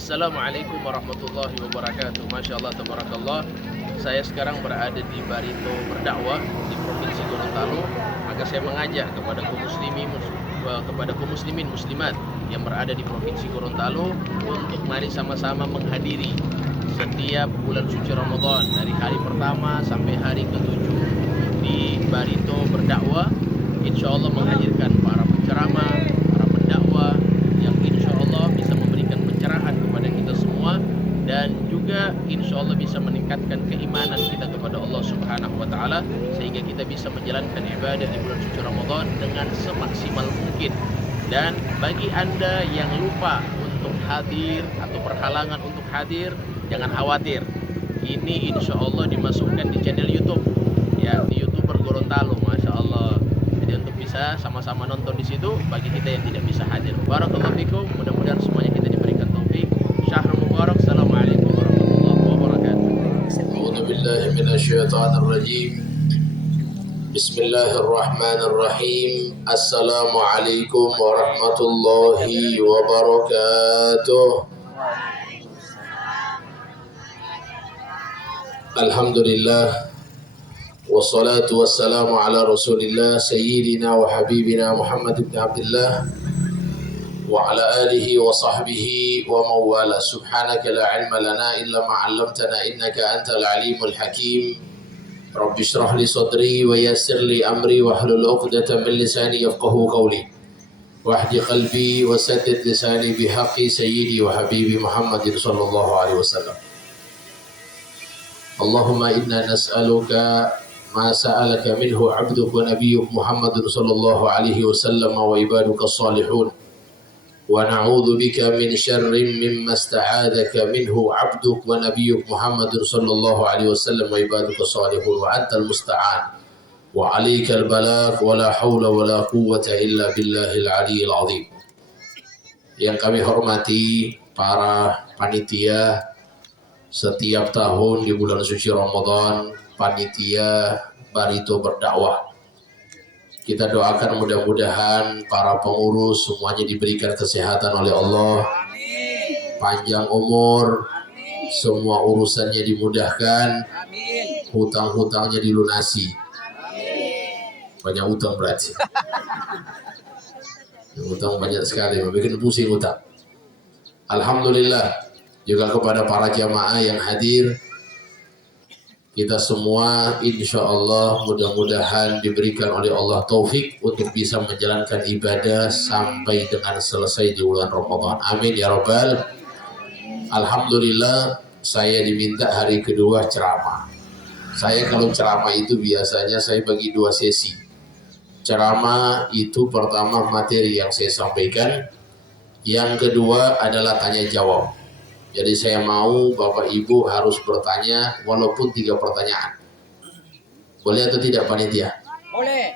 Assalamualaikum warahmatullahi wabarakatuh. Masya Allah, tabarakallah. Saya sekarang berada di Barito berdakwah di Provinsi Gorontalo. Maka saya mengajak kepada kaum muslimin muslimat yang berada di Provinsi Gorontalo untuk mari sama-sama menghadiri setiap bulan suci Ramadan dari hari pertama sampai hari ke-7 di Barito berdakwah. Insya Allah menghadirkan para penceramah, para pendakwah yang insya Allah bisa memberikan pencerahan kepada kita semua, dan juga insya Allah bisa meningkatkan keimanan kita kepada Allah Subhanahu wa Ta'ala, sehingga kita bisa menjalankan ibadah di bulan suci Ramadan dengan semaksimal mungkin. Dan bagi Anda yang lupa untuk hadir atau berhalangan untuk hadir, jangan khawatir. Ini insya Allah dimasukkan di channel YouTube, ya, di YouTuber Gorontalo, Masya Allah. Jadi untuk bisa sama-sama nonton di situ bagi kita yang tidak bisa hadir. Barakallahu fikum, mudah-mudahan semuanya kita diberikan taufik. Syahrul Mubarak. Assalamualaikum warahmatullahi wabarakatuh. A'udzu billahi minasyaitonir rajim. Bismillahirrahmanirrahim. Assalamualaikum warahmatullahi wabarakatuh. Alhamdulillah, wassalatu wassalamu ala rasulillah sayyidina wa habibina Muhammad ibn Abdullah wa ala alihi wa sahbihi wa mawala. Subhanaka la ilma lana illa ma 'allamtana innaka antal alimul hakim. Rabbi shrah li sadri wa yassir li amri wa hlul 'uqdatam min lisani yafqahu qawli wahdi qalbi wa saddid lisani bihaqqi sayyidi wa habibi Muhammadin sallallahu alaihi wasallam. Allahumma inna nas'aluka ma sa'alaka minhu 'abduka wa nabiyyuk Muhammadun sallallahu alaihi wasallam wa ibaduka salihun, wa na'udzu bika min syarrin mimma ista'adzaka minhu 'abduk wa nabiyyuk Muhammadun sallallahu alaihi wasallam wa ibaduka salihun, wa antal musta'an wa 'alaikal balagh wa la haula wa la quwwata illa billahil 'aliyyil 'azim. Yang kami hormati para panitia setiap tahun di bulan suci Ramadan, panitia Barito berdakwah. Kita doakan mudah-mudahan para pengurus semuanya diberikan kesehatan oleh Allah, panjang umur, semua urusannya dimudahkan, hutang-hutangnya dilunasi. Banyak hutang berarti. Hutang banyak sekali, bikin pusing hutang. Alhamdulillah. Juga kepada para jamaah yang hadir, kita semua insya Allah mudah-mudahan diberikan oleh Allah taufik untuk bisa menjalankan ibadah sampai dengan selesai di bulan Ramadan. Amin ya Rabbal. Alhamdulillah, saya diminta hari kedua ceramah. Saya kalau ceramah itu biasanya saya bagi dua sesi. Ceramah itu pertama materi yang saya sampaikan, yang kedua adalah tanya jawab. Jadi saya mau Bapak Ibu harus bertanya walaupun 3 pertanyaan. Boleh atau tidak panitia? Boleh.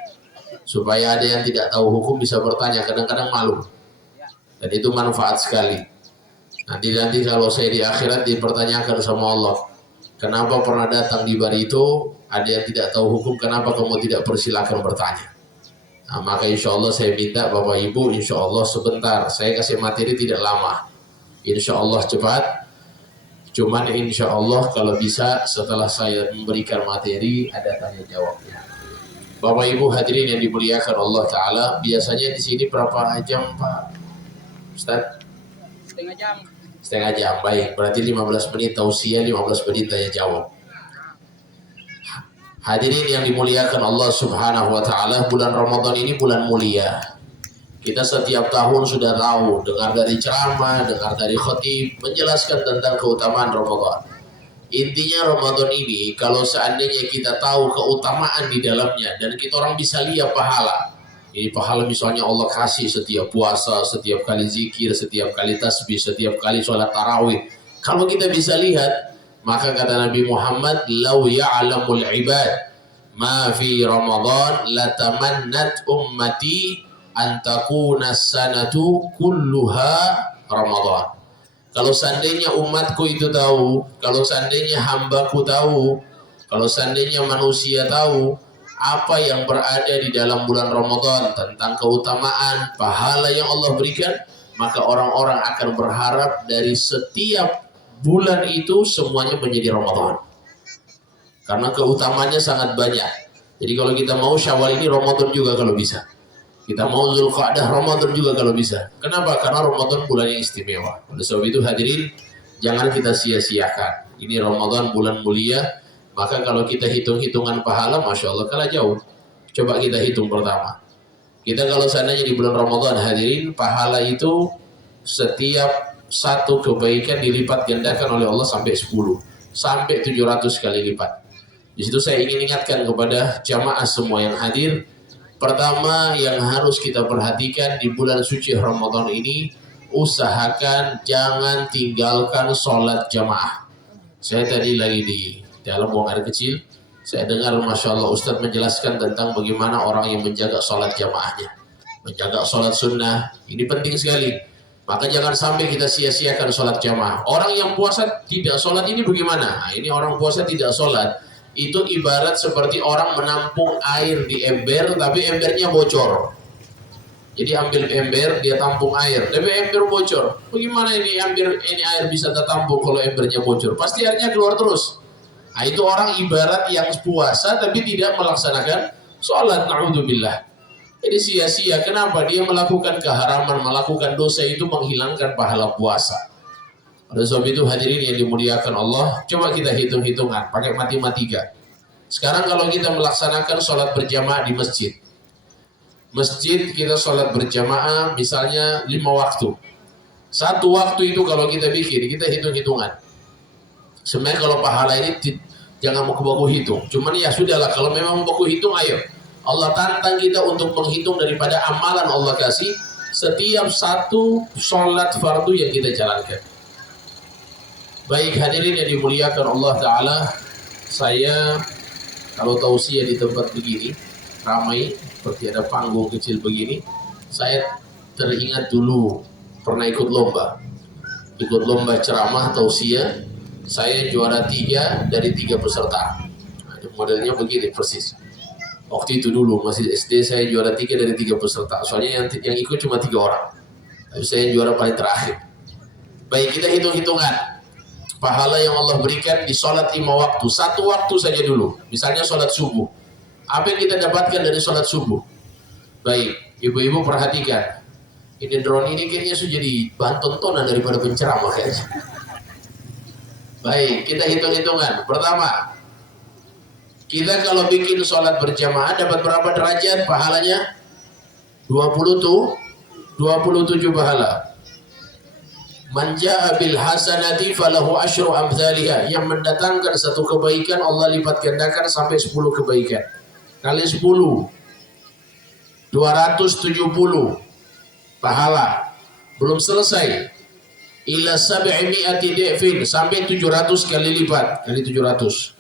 Supaya ada yang tidak tahu hukum bisa bertanya, kadang-kadang malu. Dan itu manfaat sekali. Nanti kalau saya di akhirat dipertanyakan sama Allah, kenapa pernah datang di Barito, ada yang tidak tahu hukum, kenapa kamu tidak persilakan bertanya? Nah, maka insya Allah saya minta Bapak Ibu, insya Allah sebentar, saya kasih materi tidak lama. Insya Allah cepat, cuman insya Allah kalau bisa setelah saya memberikan materi ada tanya jawabnya. Bapak Ibu hadirin yang dimuliakan Allah Ta'ala, biasanya di sini berapa jam Pak Ustaz? Setengah jam. Setengah jam, baik, berarti 15 menit tausiah, 15 menit tanya jawab. Hadirin yang dimuliakan Allah Subhanahu wa Ta'ala, bulan Ramadan ini bulan mulia. Kita setiap tahun sudah tahu, dengar dari ceramah, dengar dari khatib, menjelaskan tentang keutamaan Ramadan. Intinya Ramadan ini, kalau seandainya kita tahu keutamaan di dalamnya, dan kita orang bisa lihat pahala. Ini pahala misalnya Allah kasih setiap puasa, setiap kali zikir, setiap kali tasbih, setiap kali sholat tarawih. Kalau kita bisa lihat, maka kata Nabi Muhammad, "Lau ya'lamul ibad ma fi Ramadan latamannat ummati antakuna sanatu kulluha Ramadan." Kalau seandainya umatku itu tahu, kalau seandainya hambaku tahu, kalau seandainya manusia tahu apa yang berada di dalam bulan Ramadan tentang keutamaan pahala yang Allah berikan, maka orang-orang akan berharap dari setiap bulan itu semuanya menjadi Ramadan. Karena keutamanya sangat banyak. Jadi kalau kita mau Syawal ini Ramadan juga kalau bisa. Kita mau Zulqa'dah Ramadan juga kalau bisa. Kenapa? Karena Ramadan bulan yang istimewa. Oleh sebab itu hadirin, jangan kita sia-siakan. Ini Ramadan bulan mulia, maka kalau kita hitung-hitungan pahala, Masya Allah kalah jauh. Coba kita hitung pertama. Kita kalau seandainya di bulan Ramadan hadirin, pahala itu setiap satu kebaikan dilipat gandakan oleh Allah sampai 10, sampai 700 kali lipat. Di situ saya ingin ingatkan kepada jamaah semua yang hadir. Pertama yang harus kita perhatikan di bulan suci Ramadan ini, usahakan jangan tinggalkan sholat jamaah. Saya tadi lagi di dalam buang air kecil, saya dengar Masya Allah Ustadz menjelaskan tentang bagaimana orang yang menjaga sholat jamaahnya, menjaga sholat sunnah. Ini penting sekali. Maka jangan sampai kita sia-siakan sholat jamaah. Orang yang puasa tidak sholat ini bagaimana? Nah, ini orang puasa tidak sholat, itu ibarat seperti orang menampung air di ember, tapi embernya bocor. Jadi ambil ember, dia tampung air, tapi ember bocor. Bagaimana ini air bisa tertampung kalau embernya bocor? Pasti airnya keluar terus. Nah, itu orang ibarat yang puasa tapi tidak melaksanakan sholat. Na'udzubillah. Jadi sia-sia. Kenapa? Dia melakukan keharaman, melakukan dosa, itu menghilangkan pahala puasa. Oleh sebab itu hadirin yang dimuliakan Allah, coba kita hitung-hitungan pakai matematika. Sekarang kalau kita melaksanakan sholat berjamaah di masjid, kita sholat berjamaah misalnya 5 waktu. Satu waktu itu kalau kita bikin, kita hitung-hitungan. Sebenarnya kalau pahala ini jangan mau baku hitung. Cuman ya sudahlah, kalau memang baku hitung, ayo. Allah tantang kita untuk menghitung daripada amalan Allah kasih setiap satu sholat fardu yang kita jalankan. Baik hadirin yang dimuliakan Allah Ta'ala, saya kalau tausiah di tempat begini ramai, seperti ada panggung kecil begini, saya teringat dulu pernah ikut lomba ceramah tausiah. Saya juara 3 dari 3 peserta. Nah, modelnya begini persis. Waktu itu dulu masih SD, saya juara 3 dari 3 peserta. Soalnya yang ikut cuma 3 orang. Tapi saya juara paling terakhir. Baik, kita hitung-hitungan pahala yang Allah berikan di sholat 5 waktu. Satu waktu saja dulu. Misalnya sholat subuh. Apa yang kita dapatkan dari sholat subuh? Baik, ibu-ibu perhatikan. Ini drone ini kayaknya sudah jadi bahan tontonan daripada penceramah kayaknya. Baik, kita hitung-hitungan. Pertama, kita kalau bikin sholat berjamaah dapat berapa derajat pahalanya? 27 pahala. Man jaa bil hasanati falahu asyru amthaliha. Yang mendatangkan satu kebaikan Allah lipat gandakan sampai 10 kebaikan. Kali 10, 270 pahala. Belum selesai. Ila 700 di'fin, sampai 700 kali lipat, kali 700.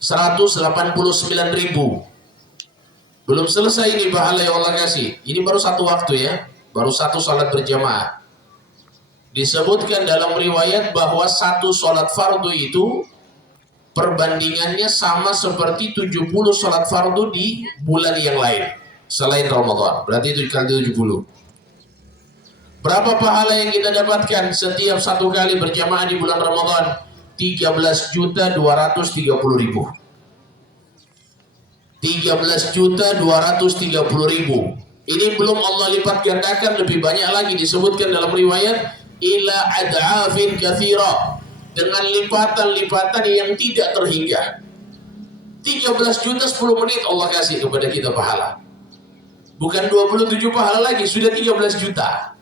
189.000. Belum selesai ini pahala yang Allah kasih. Ini baru satu waktu ya, baru satu salat berjamaah. Disebutkan dalam riwayat bahwa satu salat fardu itu perbandingannya sama seperti 70 salat fardu di bulan yang lain selain Ramadan. Berarti itu kali 70. Berapa pahala yang kita dapatkan setiap satu kali berjamaah di bulan Ramadan? 13.230.000. 13.230.000. Ini belum Allah lipat gandakan lebih banyak lagi. Disebutkan dalam riwayat ila ad'afin katsira, dengan lipatan-lipatan yang tidak terhingga. 13 juta 10 menit Allah kasih kepada kita pahala. Bukan 27 pahala lagi, sudah 13 juta.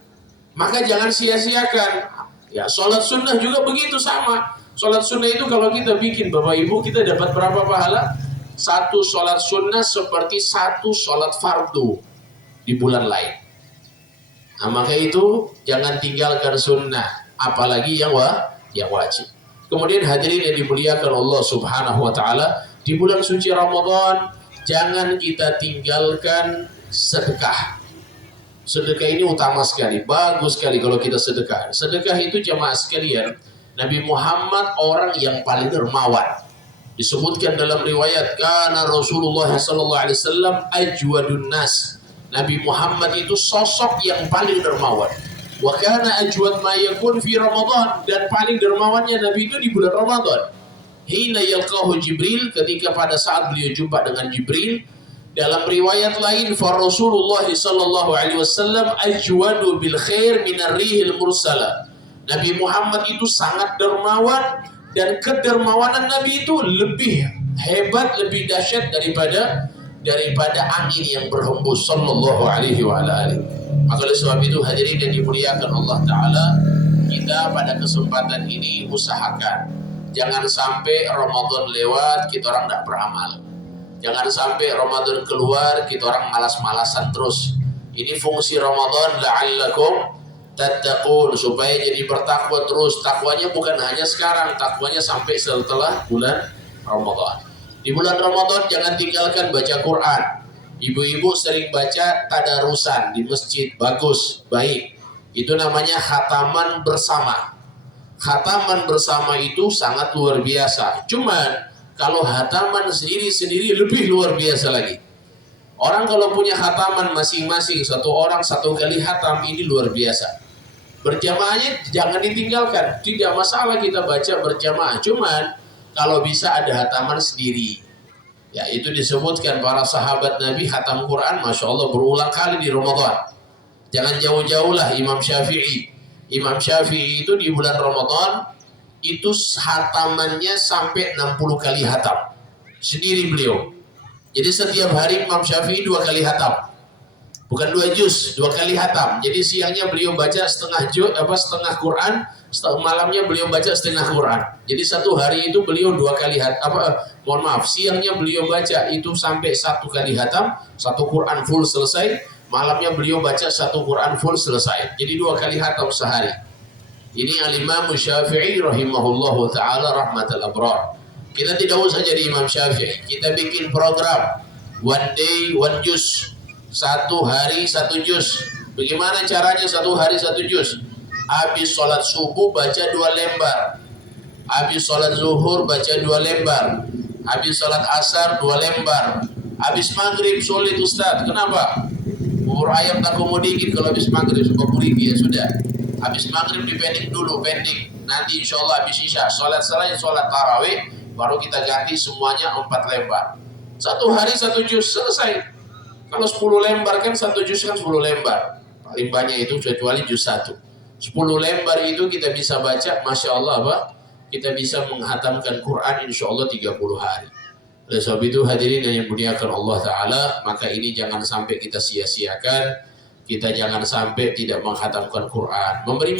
Maka jangan sia-siakan. Ya, sholat sunnah juga begitu sama. Sholat sunnah itu kalau kita bikin Bapak Ibu, kita dapat berapa pahala? Satu sholat sunnah seperti satu sholat fardu di bulan lain. Nah, maka itu jangan tinggalkan sunnah, apalagi yang wajib. Kemudian hadirin yang dimuliakan Allah Subhanahu wa Ta'ala, di bulan suci Ramadan jangan kita tinggalkan sedekah. Sedekah ini utama sekali, bagus sekali kalau kita sedekah. Sedekah itu jamaah sekalian, Nabi Muhammad orang yang paling dermawan. Disebutkan dalam riwayat, karena Rasulullah sallallahu alaihi wasallam ajwadun nas. Nabi Muhammad itu sosok yang paling dermawan. Wa kana ajwad ma yakun fi Ramadan, dan paling dermawannya Nabi itu di bulan Ramadan. Hina yalqahu Jibril, ketika pada saat beliau jumpa dengan Jibril. Dalam riwayat lain, fa Rasulullah sallallahu alaihi wasallam ajwadu bil khair min ar-rihil mursala. Nabi Muhammad itu sangat dermawan, dan kedermawanan Nabi itu lebih hebat, lebih dahsyat daripada angin yang berhembus sallallahu alaihi wa alihi. Maka oleh sebab itu hadirin yang dimuliakan Allah Ta'ala, kita pada kesempatan ini usahakan jangan sampai Ramadan lewat kita orang tidak beramal. Jangan sampai Ramadan keluar kita orang malas-malasan terus. Ini fungsi Ramadan la'allakum tattaqun, supaya jadi bertakwa terus. Takwanya bukan hanya sekarang, takwanya sampai setelah bulan Ramadan. Di bulan Ramadan jangan tinggalkan baca Quran. Ibu-ibu sering baca tadarusan di masjid, bagus, baik. Itu namanya khataman bersama. Khataman bersama itu sangat luar biasa. Cuman kalau khataman sendiri-sendiri lebih luar biasa lagi. Orang kalau punya khataman masing-masing, satu orang satu kali khatam, ini luar biasa. Berjamaahnya jangan ditinggalkan. Tidak masalah kita baca berjamaah. Cuman kalau bisa ada khataman sendiri. Ya, itu disebutkan para sahabat Nabi khatam Quran, Masya Allah, berulang kali di Ramadan. Jangan jauh-jauh lah Imam Syafi'i. Imam Syafi'i itu di bulan Ramadan itu khatamannya sampai 60 kali khatam. Sendiri beliau. Jadi setiap hari Imam Syafi'i 2 kali khatam. Bukan 2 juz, 2 kali khatam. Jadi siangnya beliau baca setengah Quran, malamnya beliau baca setengah Quran. Jadi satu hari itu beliau 2 kali siangnya beliau baca itu sampai 1 kali khatam, 1 Quran full selesai, malamnya beliau baca 1 Quran full selesai. Jadi 2 kali khatam sehari. Ini Al-Imam Syafi'i rahimahullahu ta'ala rahmatal abrar. Kita tidak usah jadi Imam Syafi'i, kita bikin program one day one juz, 1 hari 1 juz. Bagaimana caranya 1 hari 1 juz? Habis sholat subuh baca 2 lembar, habis sholat zuhur baca 2 lembar, habis sholat asar 2 lembar, habis maghrib sulit Ustaz. Kenapa? Bubur ayam tak mau dingin kalau habis maghrib, sebab ya sudah. Habis maghrib dipending dulu, pending. Nanti insya Allah habis isya, sholat tarawih, baru kita ganti semuanya 4 lembar. 1 hari 1 juz selesai. Kalau 10 lembar kan 1 juz kan 10 lembar. Paling banyak itu kecuali juz 1. 10 lembar itu kita bisa baca, Masya Allah kita bisa menghatamkan Quran insya Allah 30 hari. Oleh sebab itu hadirin yang dimuliakan Allah Ta'ala, maka ini jangan sampai kita sia-siakan. Kita jangan sampai tidak menghatamkan Quran. Memberi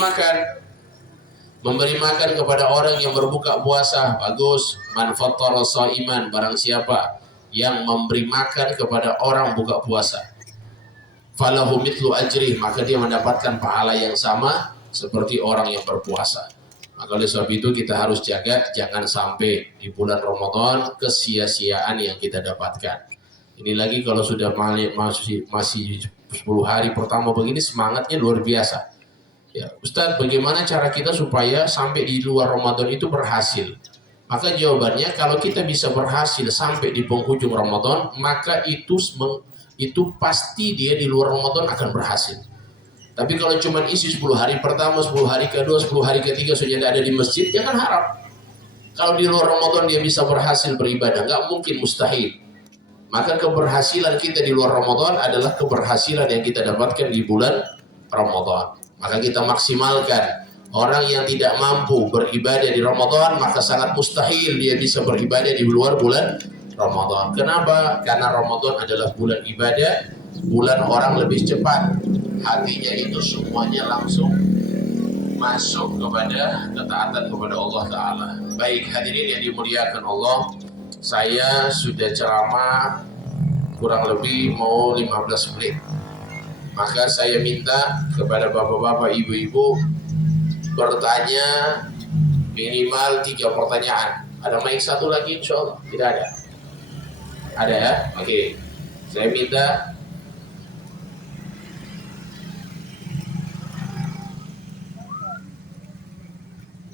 makan kepada orang yang berbuka puasa, bagus. Man fattara shaiman, barang siapa yang memberi makan kepada orang buka puasa, falahu mithlu ajrih, maka dia mendapatkan pahala yang sama seperti orang yang berpuasa. Maka oleh sebab itu kita harus jaga, jangan sampai di bulan Ramadan kesia-siaan yang kita dapatkan. Ini lagi kalau sudah masih 10 hari pertama begini, semangatnya luar biasa. Ya, Ustadz, bagaimana cara kita supaya sampai di luar Ramadan itu berhasil? Maka jawabannya, kalau kita bisa berhasil sampai di penghujung Ramadan, maka itu pasti dia di luar Ramadan akan berhasil. Tapi kalau cuma isi 10 hari pertama, 10 hari kedua, 10 hari ketiga sudah ada di masjid, jangan harap. Kalau di luar Ramadan dia bisa berhasil beribadah, nggak mungkin, mustahil. Maka keberhasilan kita di luar Ramadan adalah keberhasilan yang kita dapatkan di bulan Ramadan. Maka kita maksimalkan. Orang yang tidak mampu beribadah di Ramadan, maka sangat mustahil dia bisa beribadah di luar bulan Ramadan. Kenapa? Karena Ramadan adalah bulan ibadah, bulan orang lebih cepat. Hatinya itu semuanya langsung masuk kepada ketaatan kepada Allah Ta'ala. Baik hadirin yang dimuliakan Allah, saya sudah ceramah kurang lebih mau 15 menit. Maka saya minta kepada bapak-bapak, ibu-ibu bertanya minimal 3 pertanyaan. Ada mic 1 lagi insya Allah? Tidak ada? Ada ya? Oke. Saya minta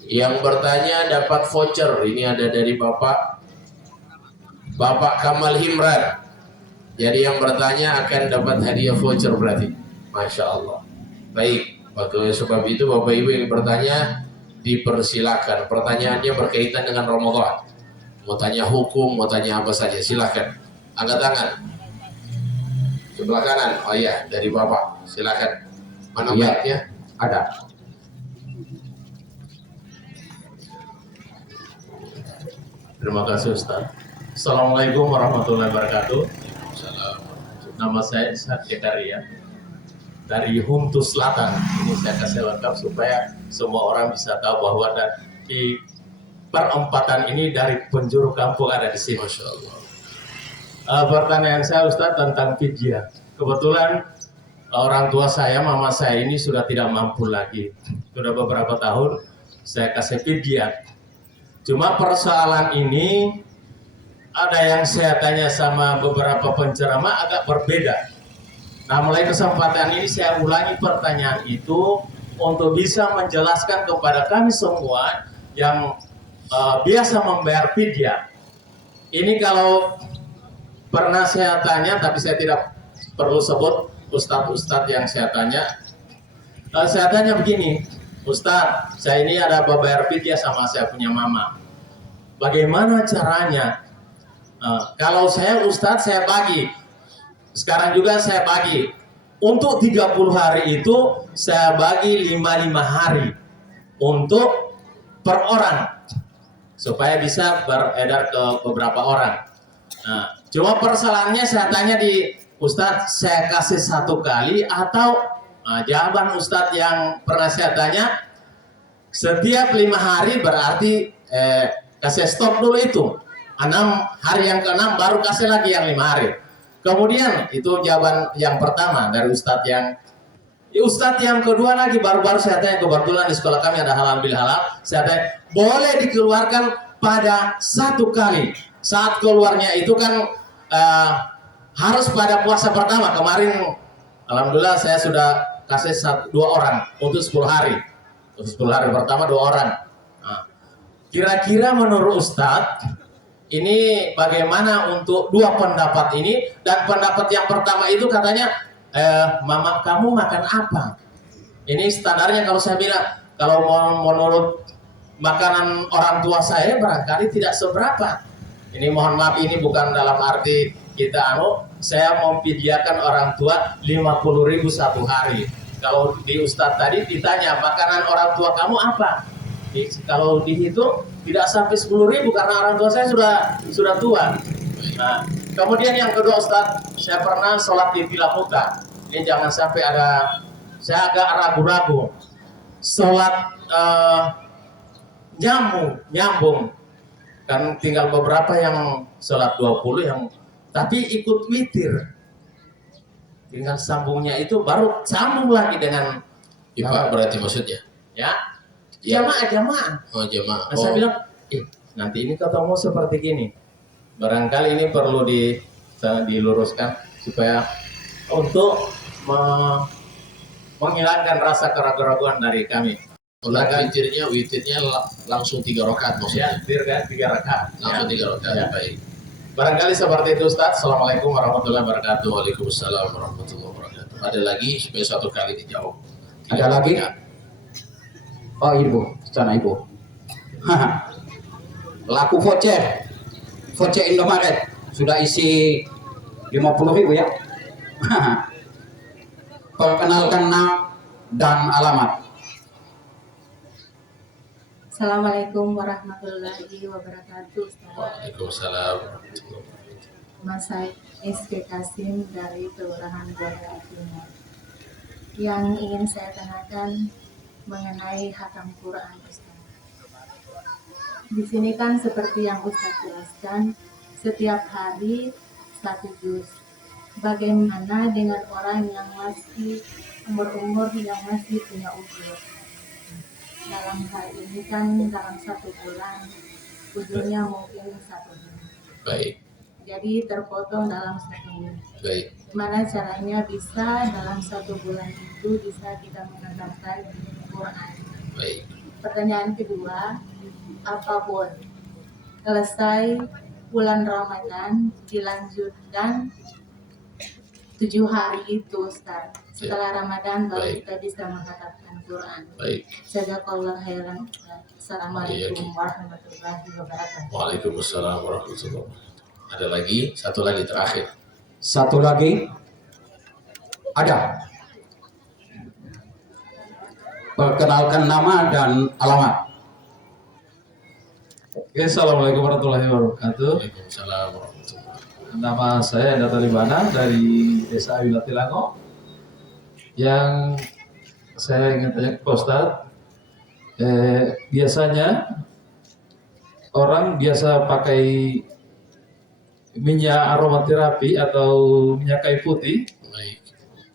yang bertanya dapat voucher. Ini ada dari Bapak Kamal Himran. Jadi yang bertanya akan dapat hadiah voucher berarti. Masya Allah. Baik, oleh sebab itu Bapak Ibu yang bertanya dipersilakan. Pertanyaannya berkaitan dengan Ramadan. Mau tanya hukum, mau tanya apa saja, silakan. Angkat tangan. Sebelah kanan. Oh iya, dari Bapak. Silakan. Mana mic-nya? Ada. Terima kasih Ustaz. Assalamualaikum warahmatullahi wabarakatuh. Nama saya Ishak Zakaria dari Huntu Selatan. Ini saya kasih lengkap supaya semua orang bisa tahu bahwa di perempatan ini dari penjuru kampung ada di sini. Masya Allah. Pertanyaan saya Ustaz tentang fidyah. Kebetulan orang tua saya, mama saya ini sudah tidak mampu lagi. Sudah beberapa tahun saya kasih fidyah. Cuma persoalan ini ada yang saya tanya sama beberapa penceramah agak berbeda. Nah, mulai kesempatan ini saya ulangi pertanyaan itu untuk bisa menjelaskan kepada kami semua yang biasa membayar fidyah. Ini kalau pernah saya tanya, tapi saya tidak perlu sebut ustadz-ustadz yang saya tanya. Saya tanya begini, Ustadz, saya ini ada bayar fidyah sama saya punya mama. Bagaimana caranya? Kalau saya Ustadz, saya bagi. Sekarang juga saya bagi. Untuk 30 hari itu saya bagi 5 hari untuk per orang supaya bisa beredar ke beberapa orang. Nah, cuma persoalannya saya tanya di Ustadz, saya kasih 1 kali atau jawaban Ustadz yang pernah saya tanya setiap 5 hari berarti kasih stop dulu itu 6 hari, yang ke-6 baru kasih lagi yang 5 hari. Kemudian itu jawaban yang pertama dari Ustadz yang kedua lagi baru-baru saya tanya, kebetulan di sekolah kami ada halal bil halal. Saya tanya, boleh dikeluarkan pada 1 kali. Saat keluarnya itu kan harus pada puasa pertama. Kemarin alhamdulillah saya sudah kasih 2 orang untuk 10 hari. Untuk 10 hari pertama 2 orang. Nah, kira-kira menurut Ustadz ini bagaimana untuk 2 pendapat ini? Dan pendapat yang pertama itu katanya, mama kamu makan apa? Ini standarnya kalau saya bilang, kalau menurut makanan orang tua saya barangkali tidak seberapa. Ini mohon maaf, ini bukan dalam arti kita saya mau pidiakan orang tua 50.000 1 hari. Kalau di Ustadz tadi ditanya, makanan orang tua kamu apa? Kalau dihitung tidak sampai 10.000 karena orang tua saya sudah tua. Nah, kemudian yang kedua Ustadz, saya pernah sholat di Villa Muta. Ini jangan sampai saya agak ragu-ragu. Sholat nyambung. Kan tinggal beberapa yang sholat 20 yang tapi ikut witir. Tinggal sambungnya itu baru sambung lagi dengan Pak berarti maksudnya? Ya. Jamaah. Oh, jamaah. Nah, saya bilang, nanti ini ketemu seperti gini. Barangkali ini perlu diluruskan supaya untuk menghilangkan rasa keraguan dari kami. Witirnya langsung 3 rakaat maksudnya? Ya, 3 rakaat. Langsung 3 rakaat, ya. Baik. Barangkali seperti itu Ustaz. Assalamualaikum warahmatullahi wabarakatuh. Waalaikumsalam warahmatullahi wabarakatuh. Ada lagi supaya 1 kali dijawab. Ada lagi? Oh ibu, sana ibu. Laku voucher Indomaret sudah isi 50.000 ya. Perkenalkan nama dan alamat. Assalamualaikum warahmatullahi wabarakatuh. Waalaikumsalam. Mas saya SK Kasim dari Kelurahan Buaya Timur. Yang ingin saya tanyakan mengenai hatam Quran, Ustaz. Di sini kan seperti yang Ustaz jelaskan, setiap hari 1 juz. Bagaimana dengan orang yang masih umur yang masih punya ujur? Dalam hal ini kan dalam 1 bulan, ujurnya mungkin 1 bulan. Baik. Jadi terpotong dalam 1 bulan. Baik. Gimana caranya bisa dalam 1 bulan itu bisa kita mengamalkan Quran? Baik. Pertanyaan kedua, apapun selesai bulan Ramadan dilanjutkan 7 hari itu Ustaz. Setelah Ramadan baru Baik. kita bisa menghatamkan Quran. Baik. Jazakallah khairan. Assalamualaikum warahmatullahi wabarakatuh. Waalaikumsalam warahmatullahi wabarakatuh. Ada lagi, satu lagi terakhir. Satu lagi. Ada. Perkenalkan nama dan alamat. Oke, assalamualaikum warahmatullahi wabarakatuh. Waalaikumsalam warahmatullahi wabarakatuh. Nama saya Data Libana dari Desa Wilatilango. Yang saya ingin tanya ke Pak Ustadz, biasanya orang biasa pakai minyak aromaterapi atau minyak kayu putih, Baik.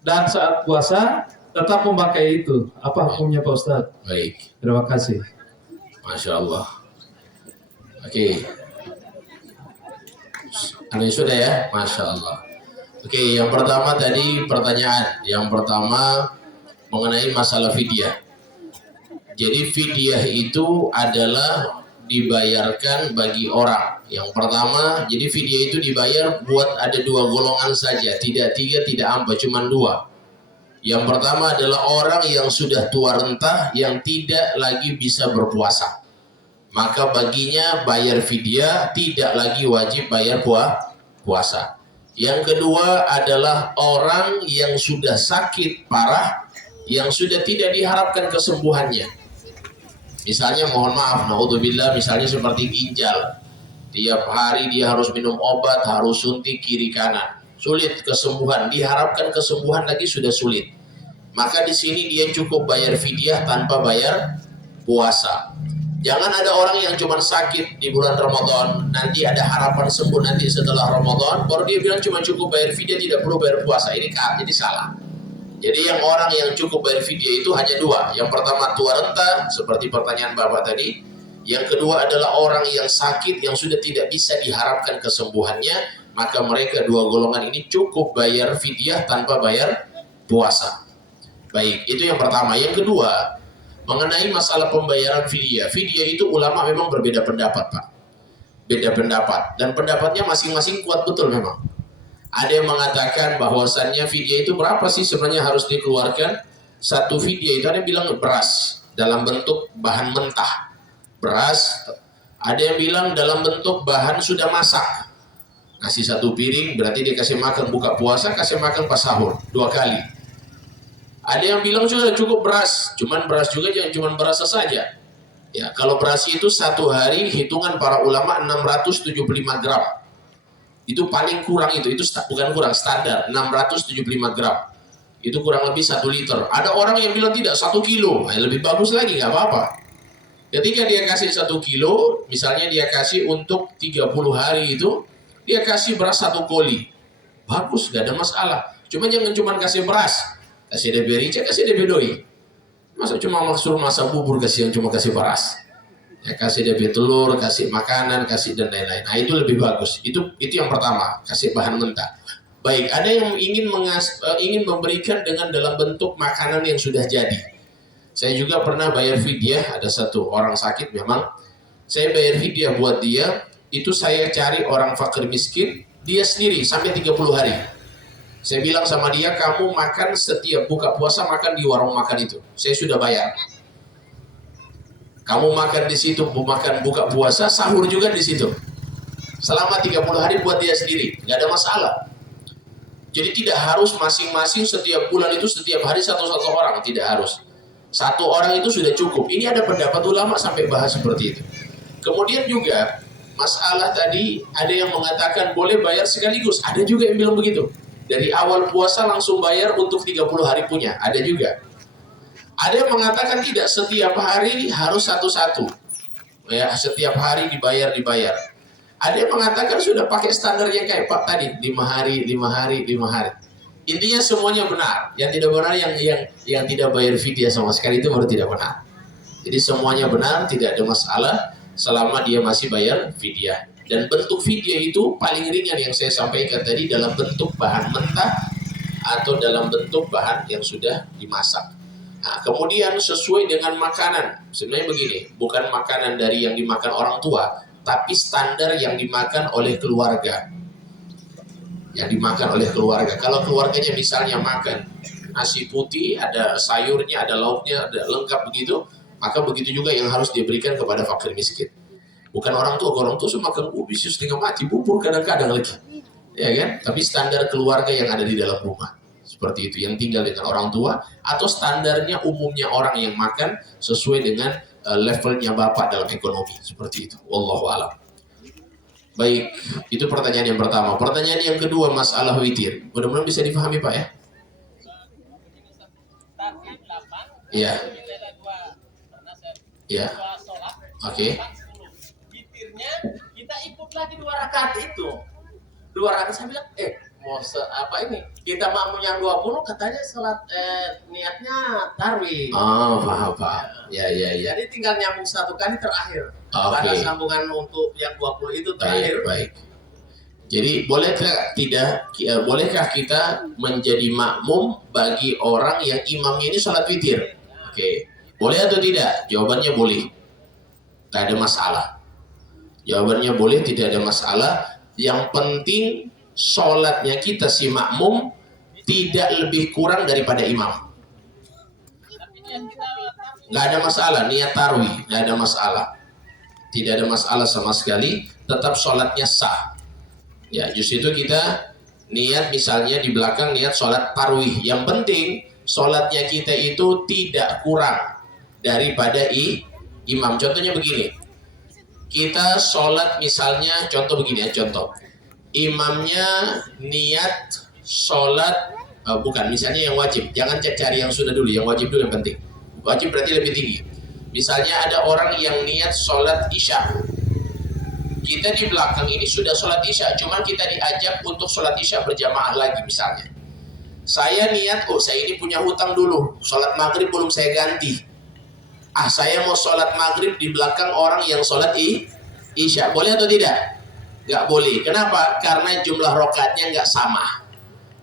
dan saat puasa tetap memakai itu. Apa hukumnya Pak Ustadz? Baik. Terima kasih. Masya Allah. Oke. Ada yang sudah ya? Masya Allah. Oke, yang pertama tadi pertanyaan. Yang pertama mengenai masalah fidyah. Jadi fidyah itu adalah dibayarkan bagi orang. Yang pertama, jadi fidyah itu dibayar buat ada 2 golongan saja. Tidak 3, tidak 4, cuma 2. Yang pertama adalah orang yang sudah tua renta, yang tidak lagi bisa berpuasa. Maka baginya bayar fidyah, tidak lagi wajib bayar puasa. Yang kedua adalah orang yang sudah sakit parah, yang sudah tidak diharapkan kesembuhannya. Misalnya mohon maaf, naudzubillah, misalnya seperti ginjal. Tiap hari dia harus minum obat, harus suntik kiri kanan. Sulit kesembuhan, diharapkan kesembuhan lagi sudah sulit. Maka di sini dia cukup bayar fidyah tanpa bayar puasa. Jangan ada orang yang cuma sakit di bulan Ramadan, nanti ada harapan sembuh nanti setelah Ramadan, baru dia bilang cuma cukup bayar fidyah, tidak perlu bayar puasa. Ini salah. Jadi yang orang yang cukup bayar fidyah itu hanya 2. Yang pertama tua renta, seperti pertanyaan Bapak tadi. Yang kedua adalah orang yang sakit, yang sudah tidak bisa diharapkan kesembuhannya. Maka mereka 2 golongan ini cukup bayar fidyah tanpa bayar puasa. Baik, itu yang pertama. Yang kedua, mengenai masalah pembayaran fidyah. Fidyah itu ulama memang berbeda pendapat, Pak. Beda pendapat. Dan pendapatnya masing-masing kuat betul memang. Ada yang mengatakan bahwasannya fidyah itu berapa sih sebenarnya harus dikeluarkan? Satu fidyah itu ada yang bilang beras dalam bentuk bahan mentah. Beras. Ada yang bilang dalam bentuk bahan sudah masak. Kasih 1 piring berarti dia kasih makan buka puasa, kasih makan pas sahur 2 kali. Ada yang bilang sudah cukup beras, cuman beras juga jangan cuman beras saja. Ya, kalau beras itu 1 hari hitungan para ulama 675 gram. Itu paling kurang itu bukan kurang, standar 675 gram. Itu kurang lebih 1 liter. Ada orang yang bilang tidak 1 kilo, lebih bagus lagi, nggak apa-apa. Ketika dia kasih 1 kilo, misalnya dia kasih untuk 30 hari itu, dia kasih beras 1 koli. Bagus, nggak ada masalah. Cuma jangan cuma kasih beras. Kasih DB rica, kasih DB doi. Masa cuma maksud masa bubur kasih yang cuma kasih beras. Ya, kasih DB telur, kasih makanan, kasih dan lain-lain. Nah itu lebih bagus. Itu yang pertama, kasih bahan mentah. Baik, ada yang ingin memberikan dengan dalam bentuk makanan yang sudah jadi. Saya juga pernah bayar fidyah, ada 1 orang sakit memang. Saya bayar fidyah buat dia, itu saya cari orang fakir miskin, dia sendiri sampai 30 hari. Saya bilang sama dia, kamu makan setiap buka puasa makan di warung makan itu. Saya sudah bayar. Kamu makan di situ, makan buka puasa, sahur juga di situ. Selama 30 hari buat dia sendiri, nggak ada masalah. Jadi tidak harus masing-masing setiap bulan itu setiap hari satu orang, tidak harus. 1 orang itu sudah cukup. Ini ada pendapat ulama sampai bahas seperti itu. Kemudian juga masalah tadi ada yang mengatakan boleh bayar sekaligus, ada juga yang bilang begitu. Dari awal puasa langsung bayar untuk 30 hari punya, ada juga. Ada yang mengatakan tidak, setiap hari harus satu-satu. Ya, setiap hari dibayar. Ada yang mengatakan sudah pakai standar yang kayak Pak tadi, 5 hari. Intinya semuanya benar. Yang tidak benar yang tidak bayar fidyah sama sekali itu baru tidak benar. Jadi semuanya benar, tidak ada masalah selama dia masih bayar fidyah. Dan bentuk fidyah itu paling ringan yang saya sampaikan tadi dalam bentuk bahan mentah atau dalam bentuk bahan yang sudah dimasak. Nah, kemudian sesuai dengan makanan, sebenarnya begini, bukan makanan dari yang dimakan orang tua, tapi standar yang dimakan oleh keluarga. yang dimakan oleh keluarga. Kalau keluarganya misalnya makan nasi putih, ada sayurnya, ada lauknya, ada lengkap begitu, maka begitu juga yang harus diberikan kepada fakir miskin. Bukan orang tua suka makan bisa setengah mati, bubur kadang-kadang lagi, ya kan? Tapi standar keluarga yang ada di dalam rumah seperti itu, yang tinggal dengan orang tua, atau standarnya umumnya orang yang makan sesuai dengan levelnya bapak dalam ekonomi, seperti itu. Wallahu a'lam. Baik, itu pertanyaan yang pertama. Pertanyaan yang kedua, masalah witir. Mudah-mudahan bisa difahami Pak ya. Iya. Iya. Oke. Witirnya kita ikut lagi 2 rakaat itu. 2 rakaat saya bilang, mau apa ini? Kita makmum yang 20 katanya salat niatnya tarwih. Oh, paham. Ya. Jadi tinggal nyambung 1 kali terakhir. Oke. Pada sambungan untuk yang 20 itu terakhir. Baik. Jadi bolehkah kita menjadi makmum bagi orang yang imamnya ini sholat witir? Oke. Boleh atau tidak? Jawabannya boleh. Tidak ada masalah. Jawabannya boleh, tidak ada masalah. Yang penting sholatnya kita si makmum tidak lebih kurang daripada imam. Nggak ada masalah, niat tarwih, nggak ada masalah. Tidak ada masalah sama sekali, tetap sholatnya sah. Ya, justru itu kita niat misalnya di belakang niat sholat tarwih. Yang penting sholatnya kita itu tidak kurang daripada imam. Contohnya begini, kita sholat misalnya, contoh begini ya, contoh. Imamnya niat sholat, misalnya yang wajib. Jangan cari yang sunnah dulu, yang wajib dulu yang penting. Wajib berarti lebih tinggi. Misalnya ada orang yang niat sholat isya. Kita di belakang ini sudah sholat isya, cuman kita diajak untuk sholat isya berjamaah lagi misalnya. Saya niat, saya ini punya hutang dulu, sholat maghrib belum saya ganti. Saya mau sholat maghrib di belakang orang yang sholat isya. Boleh atau tidak? Nggak boleh. Kenapa? Karena jumlah rakaatnya nggak sama.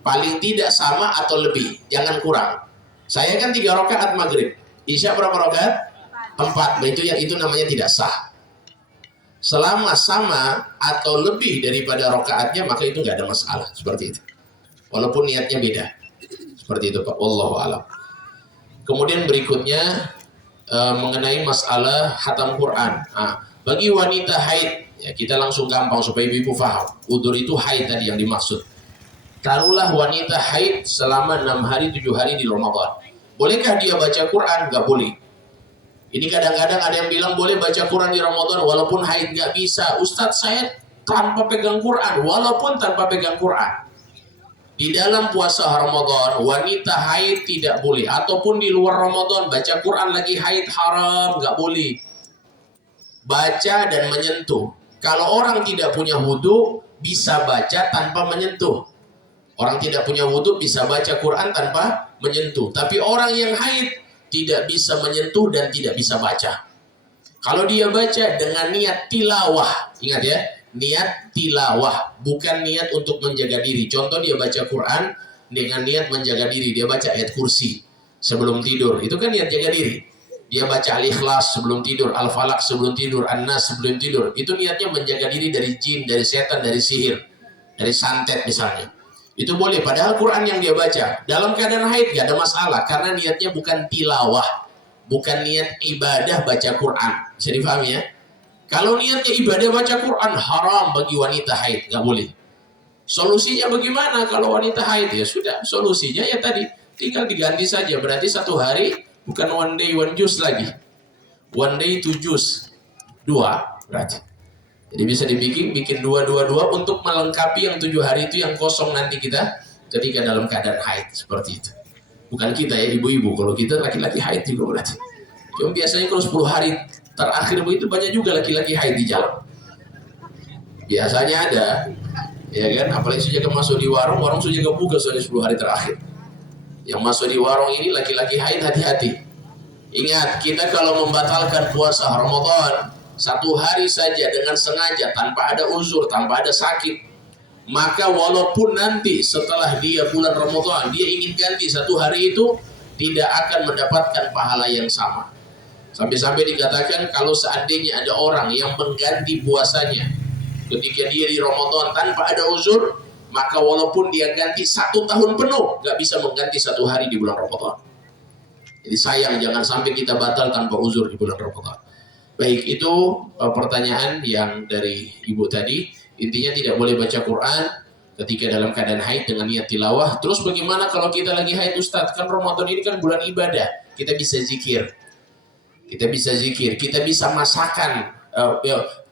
Paling tidak sama atau lebih, jangan kurang. Saya kan 3 rakaat maghrib. Isya berapa rakaat? 4. Itu namanya tidak sah. Selama sama atau lebih daripada rakaatnya, maka itu nggak ada masalah, seperti itu. Walaupun niatnya beda, seperti itu Pak. Wallahu a'lam. Kemudian berikutnya mengenai masalah khatam Quran. Bagi wanita haid, ya kita langsung gampang supaya ibu paham. Udzur itu haid tadi yang dimaksud. Taruhlah wanita haid selama 6 hari 7 hari di Ramadan. Bolehkah dia baca Quran? Nggak boleh. Ini kadang-kadang ada yang bilang boleh baca Quran di Ramadan walaupun haid. Nggak bisa. Ustadz, saya tanpa pegang Quran, walaupun tanpa pegang Quran. Di dalam puasa Ramadan, wanita haid tidak boleh. Ataupun di luar Ramadan, baca Quran lagi haid haram, nggak boleh. Baca dan menyentuh. Kalau orang tidak punya wudu, bisa baca tanpa menyentuh. Orang tidak punya wudu bisa baca Quran tanpa menyentuh. Tapi orang yang haid tidak bisa menyentuh dan tidak bisa baca. Kalau dia baca dengan niat tilawah, ingat ya, niat tilawah, bukan niat untuk menjaga diri. Contoh dia baca Quran dengan niat menjaga diri, dia baca ayat kursi sebelum tidur, itu kan niat jaga diri. Dia baca Al-Ikhlas sebelum tidur, Al-Falaq sebelum tidur, An-Nas sebelum tidur, itu niatnya menjaga diri dari jin, dari setan, dari sihir, dari santet misalnya. Itu boleh, padahal Quran yang dia baca dalam keadaan haid gak ada masalah, karena niatnya bukan tilawah, bukan niat ibadah baca Quran. Bisa difahami ya? Kalau niatnya ibadah baca Quran, haram bagi wanita haid, gak boleh. Solusinya bagaimana kalau wanita haid? Ya sudah, solusinya ya tadi, tinggal diganti saja. Berarti 1 hari bukan 1 day 1 juice lagi, 1 day 2 juice, 2 berarti. Jadi bisa bikin 2 untuk melengkapi yang 7 hari itu yang kosong nanti kita ketika dalam keadaan haid, seperti itu. Bukan kita ya ibu-ibu, kalau kita laki-laki haid juga berarti. Cuma biasanya kalau 10 hari terakhir begitu banyak juga laki-laki haid di jalan. Biasanya ada, ya kan? Apalagi sejak masuk di warung sejak buka soalnya 10 hari terakhir. Yang masuk di warung ini laki-laki haid, hati-hati. Ingat, kita kalau membatalkan puasa Ramadan 1 hari saja dengan sengaja, tanpa ada uzur, tanpa ada sakit, maka walaupun nanti setelah dia bulan Ramadan dia ingin ganti 1 hari itu, tidak akan mendapatkan pahala yang sama. Sampai-sampai dikatakan kalau seandainya ada orang yang mengganti puasanya ketika dia di Ramadan tanpa ada uzur, maka walaupun dia ganti 1 tahun penuh, nggak bisa mengganti 1 hari di bulan Ramadan. Jadi sayang, jangan sampai kita batal tanpa uzur di bulan Ramadan. Baik, itu pertanyaan yang dari ibu tadi. Intinya tidak boleh baca Quran ketika dalam keadaan haid dengan niat tilawah. Terus bagaimana kalau kita lagi haid, Ustadz? Kan Ramadan ini kan bulan ibadah. Kita bisa zikir. Kita bisa zikir. Kita bisa masakan.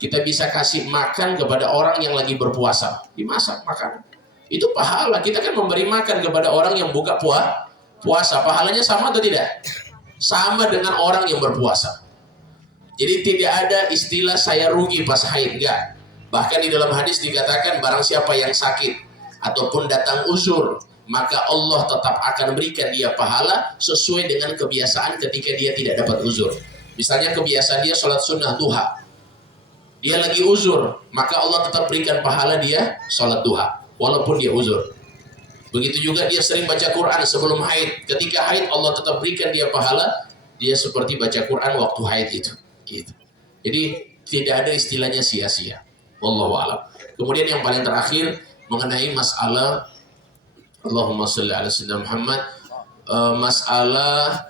Kita bisa kasih makan kepada orang yang lagi berpuasa. Dimasak makan. Itu pahala. Kita kan memberi makan kepada orang yang buka puasa. Pahalanya sama atau tidak? Sama dengan orang yang berpuasa. Jadi tidak ada istilah saya rugi pas haid. Enggak. Bahkan di dalam hadis dikatakan barang siapa yang sakit ataupun datang uzur, maka Allah tetap akan berikan dia pahala sesuai dengan kebiasaan ketika dia tidak dapat uzur. Misalnya kebiasaan dia sholat sunnah duha, dia lagi uzur, maka Allah tetap berikan pahala dia sholat duha walaupun dia uzur. Begitu juga dia sering baca Quran sebelum haid, ketika haid Allah tetap berikan dia pahala dia seperti baca Quran waktu haid itu gitu. Jadi tidak ada istilahnya sia-sia. Wallahu a'lam. Kemudian yang paling terakhir mengenai masalah Allahumma sholli ala sayyidina Muhammad, masalah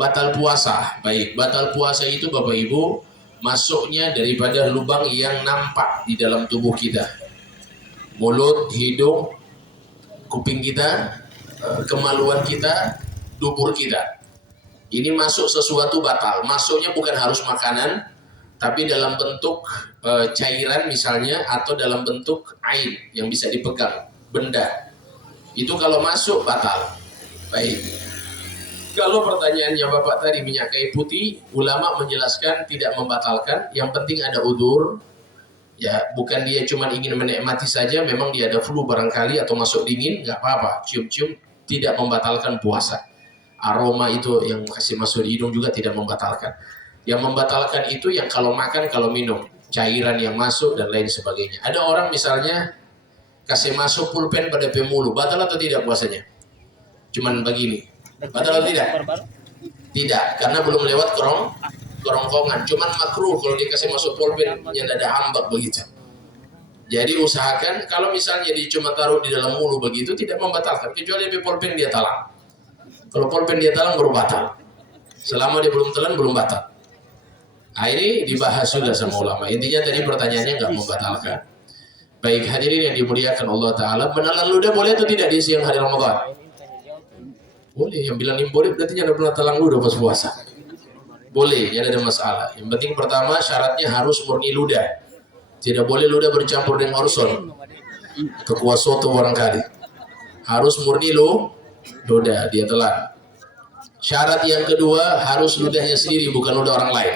batal puasa. Baik, batal puasa itu Bapak Ibu masuknya daripada lubang yang nampak di dalam tubuh kita. Mulut, hidung, kuping kita, kemaluan kita, dubur kita. Ini masuk sesuatu batal. Masuknya bukan harus makanan, tapi dalam bentuk cairan misalnya, atau dalam bentuk ain yang bisa dipegang, benda. Itu kalau masuk batal. Baik. Kalau pertanyaannya Bapak tadi minyak kayu putih, ulama menjelaskan tidak membatalkan, yang penting ada udzur. Ya, bukan dia cuma ingin menikmati saja, memang dia ada flu barangkali atau masuk dingin, nggak apa-apa, cium-cium, tidak membatalkan puasa. Aroma itu yang kasih masuk di hidung juga tidak membatalkan. Yang membatalkan itu yang kalau makan, kalau minum, cairan yang masuk dan lain sebagainya. Ada orang misalnya kasih masuk pulpen pada pemulu, batal atau tidak puasanya? Cuman begini, batal atau tidak? Tidak, karena belum lewat kerongkongan. Cuman makruh kalau dikasih masuk pulpen yang ada hambak begitu. Jadi usahakan kalau misalnya dia cuma taruh di dalam mulu begitu tidak membatalkan, kecuali di pulpen dia talang. Kalau pulpen dia talang baru batal. Selama dia belum telan belum batal. Nah, ini dibahas juga sama ulama. Intinya tadi pertanyaannya nggak membatalkan. Baik, hadirin yang dimuliakan Allah Ta'ala, menelan ludah boleh atau tidak di siang hari Ramadan? Boleh. Yang bilang ini boleh berarti jangan pernah telan ludah pas puasa. Boleh, tidak ada masalah. Yang penting pertama syaratnya harus murni ludah. Tidak boleh ludah bercampur dengan orson. Kekuah soto barangkali. Harus murni ludah, dia telan. Syarat yang kedua harus ludahnya sendiri, bukan ludah orang lain.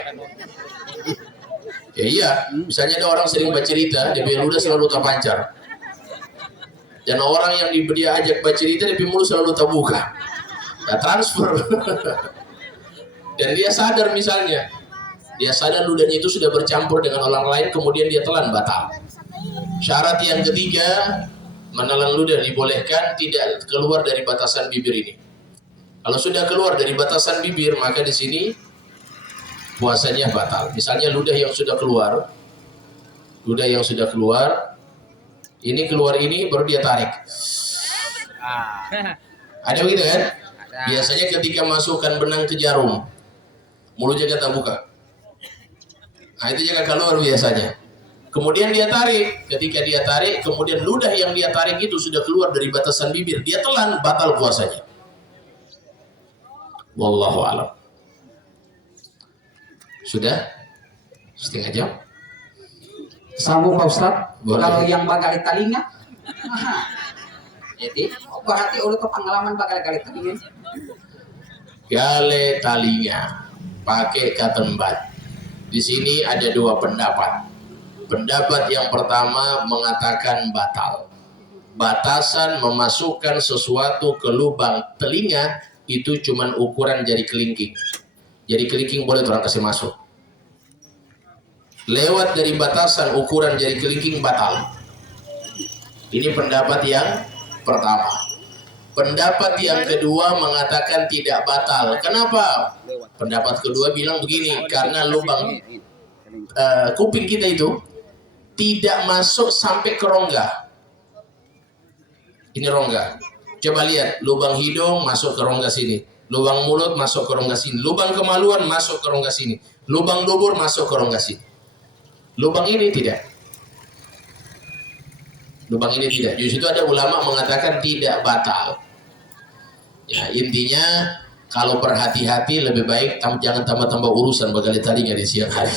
Ya iya, misalnya ada orang sering bercerita, dia punya ludah selalu terpancar. Dan orang yang dia ajak bercerita, dia punya mulut selalu terbuka. Nah, transfer. Dan dia sadar misalnya, dia sadar ludahnya itu sudah bercampur dengan orang lain, kemudian dia telan, batal. Syarat yang ketiga, menelan ludah dibolehkan tidak keluar dari batasan bibir ini. Kalau sudah keluar dari batasan bibir, maka di sini puasanya batal. Misalnya ludah yang sudah keluar, ini keluar ini baru dia tarik. Ada begitu kan? Biasanya ketika masukkan benang ke jarum, mulutnya kita buka. Nah itu juga keluar biasanya. Kemudian dia tarik. Ketika dia tarik, kemudian ludah yang dia tarik itu sudah keluar dari batasan bibir, dia telan, batal puasanya. Wallahu a'lam. Sudah? Setengah jam? Sambung Pak Ustadz. Boleh. Kalau yang bagali telinga, jadi berarti udah pengalaman bagali telinga. Gale talinga pakai katembat. Di sini ada dua pendapat. Pendapat yang pertama mengatakan batal. Batasan memasukkan sesuatu ke lubang telinga itu cuman ukuran jari kelingking. Jari kelingking boleh orang kasih masuk. Lewat dari batasan ukuran jari kelingking batal. Ini pendapat yang pertama. Pendapat yang kedua mengatakan tidak batal. Kenapa? Pendapat kedua bilang begini, karena lubang kuping kita itu tidak masuk sampai ke rongga. Ini rongga. Coba lihat, lubang hidung masuk ke rongga sini, lubang mulut masuk ke rongga sini, lubang kemaluan masuk ke rongga sini, lubang dubur masuk ke rongga sini. Lubang ini tidak. Lubang ini tidak. Justru itu ada ulama mengatakan tidak batal. Ya, intinya kalau berhati-hati lebih baik jangan tambah-tambah urusan bakal tadinya di siang hari.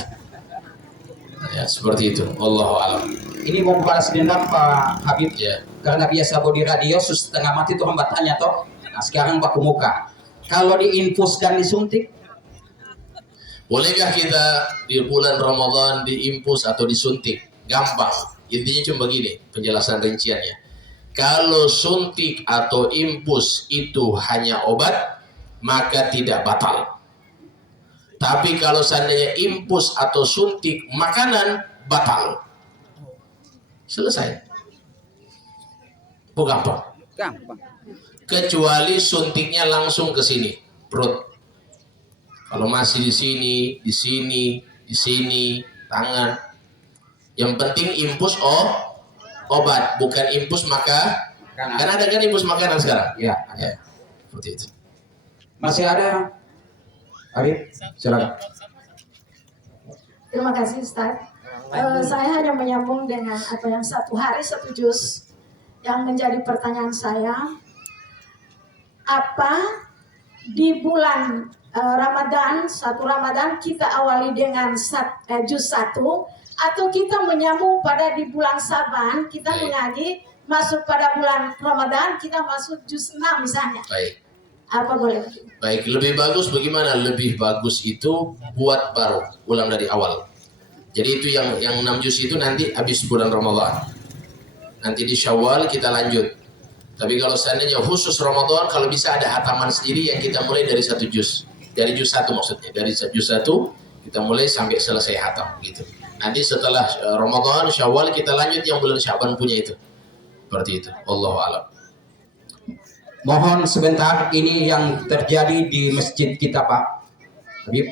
Ya, seperti itu. Wallahu a'lam. Ini mau balas dendam Pak Habib. Ya. Karena biasa di radio setengah mati tuh hamba tanya toh. Nah sekarang baku muka. Kalau diinfus dan disuntik, Bolehkah kita di bulan Ramadan diinfus atau disuntik? Gampang. Intinya cuma begini penjelasan rinciannya. Kalau suntik atau infus itu hanya obat, maka tidak batal. Tapi kalau seandainya infus atau suntik makanan, batal. Selesai. Oh, gampang. gampang. Kecuali suntiknya langsung ke sini, perut. Kalau masih di sini, tangan. Yang penting infus obat, bukan infus maka. Karena ada kan infus makanan sekarang. Ya. Ya, seperti itu. Masih ada? Arif, silakan. Terima kasih Ustaz. Saya hanya menyambung dengan apa yang satu hari satu juz yang menjadi pertanyaan saya. Apa di bulan Ramadan, satu Ramadan kita awali dengan juz 1 atau kita menyambung pada di bulan Saban kita mengaji masuk pada bulan Ramadan kita masuk juz 6 misalnya. Baik. Apa boleh? Baik, lebih bagus bagaimana? Lebih bagus itu buat baru, ulang dari awal. Jadi itu yang 6 juz itu nanti habis bulan Ramadan. Nanti di Syawal kita lanjut. Tapi kalau seandainya khusus Ramadan, kalau bisa ada hataman sendiri yang kita mulai dari 1 juz. Dari juz 1 maksudnya. Dari juz 1 kita mulai sampai selesai hatam gitu. Nanti setelah Ramadan, Syawal kita lanjut yang bulan Syaban punya itu. Seperti itu. Wallahu a'lam. Mohon sebentar, ini yang terjadi di masjid kita Pak Habib.